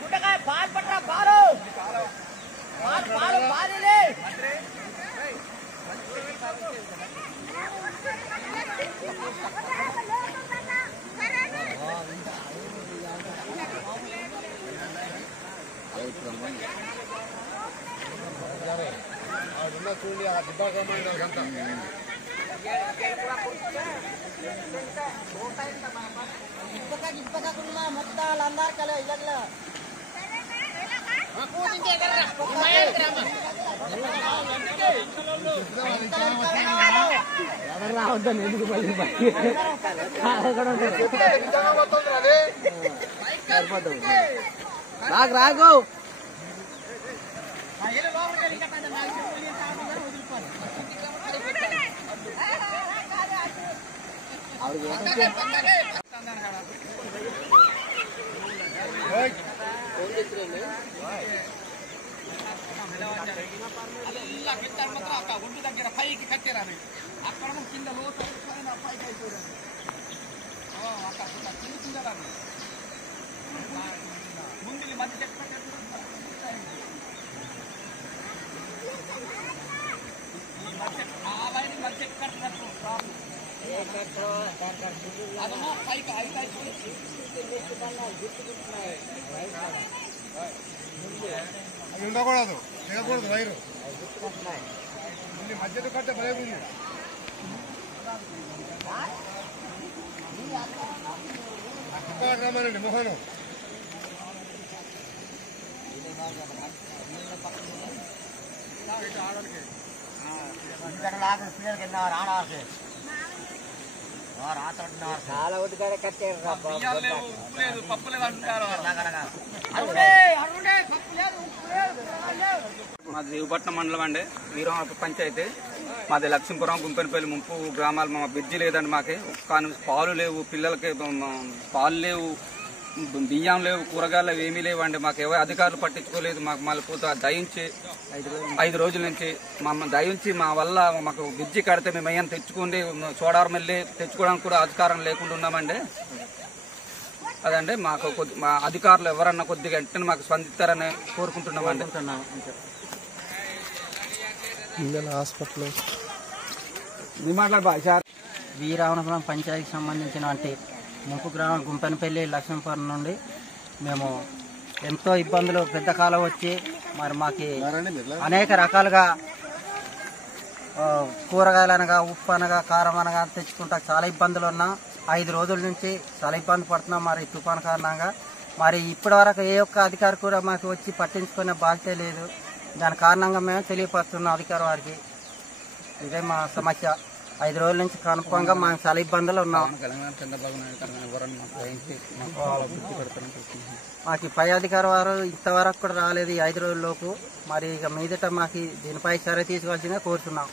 గుట్టకాయ పాలు పట్టరా పాలు పాలు పాలు పాలిలే చూడండి ఆ దిబ్బకమైన గంట మొత్తాలు అందరు కలే ఇలా రావద్దని ఎందుకు రాకు రాకు ఒడ్డు దగ్గర పైకి కట్టారు అక్కడ కింద లోతు పైకి అయిపోయారు అక్కడ కింద ముందు మధ్య చెట్టు ఆ లైన్ మధ్య చెట్టు కట్టినట్టు అదమో పైకి అవి ఉండకూడదు తినకూడదు వైరు మధ్యలో కట్టే భయం ఉంది రమ్మనండి మోహను చాలా ఒడ్డుగా కట్టారు మాది దేవపట్నం మండలం అండి వీరం పంచాయతీ మాది లక్ష్మీపురం గుంపెనపల్లి ముంపు గ్రామాలు మా బ్రిడ్జి లేదండి మాకి కానీ పాలు లేవు పిల్లలకి పాలు లేవు బియ్యం లేవు కూరగాయలు లేవు ఏమీ లేవండి మాకు ఎవరు అధికారులు పట్టించుకోలేదు మాకు మళ్ళీ పూత దయించి 5 రోజుల నుంచి దయించి మా వల్ల మాకు బ్రిడ్జి కడితే మేము ఏమైనా తెచ్చుకుండి చోడారం వెళ్ళి తెచ్చుకోవడానికి కూడా అధికారం లేకుండా ఉన్నామండి అదండి మాకు మా అధికారులు ఎవరన్నా కొద్దిగా వెంటనే మాకు స్పందిస్తారని కోరుకుంటున్నామండి హాస్పిటల్ వీరావనపురం పంచాయతీకి సంబంధించినటువంటి ముంపు గ్రామం గుంపెనపల్లి లక్ష్మీపురం నుండి మేము ఎంతో ఇబ్బందులు పెద్ద కాలం వచ్చి మరి మాకు అనేక రకాలుగా కూరగాయలు అనగా ఉప్పు అనగా కారం అనగా తెచ్చుకుంటా చాలా ఇబ్బందులు ఉన్నాం 5 రోజుల నుంచి చాలా ఇబ్బంది పడుతున్నాం మరి తుఫాను కారణంగా మరి ఇప్పటి వరకు ఏ ఒక్క అధికారి కూడా మాకు వచ్చి పట్టించుకునే బాధ్యత లేదు దాని కారణంగా మేము తెలియపరుస్తున్నాం అధికారి వారికి ఇదే మా సమస్య 5 రోజుల నుంచి కనుపంగా మేము చాలా ఇబ్బందులు ఉన్నాం మాకు పై అధికారి వారు ఇంతవరకు కూడా రాలేదు 5 రోజుల్లోపు మరి ఇక మీదట మాకు దీనిపై చర్య తీసుకోవాల్సిందిగా కోరుతున్నాం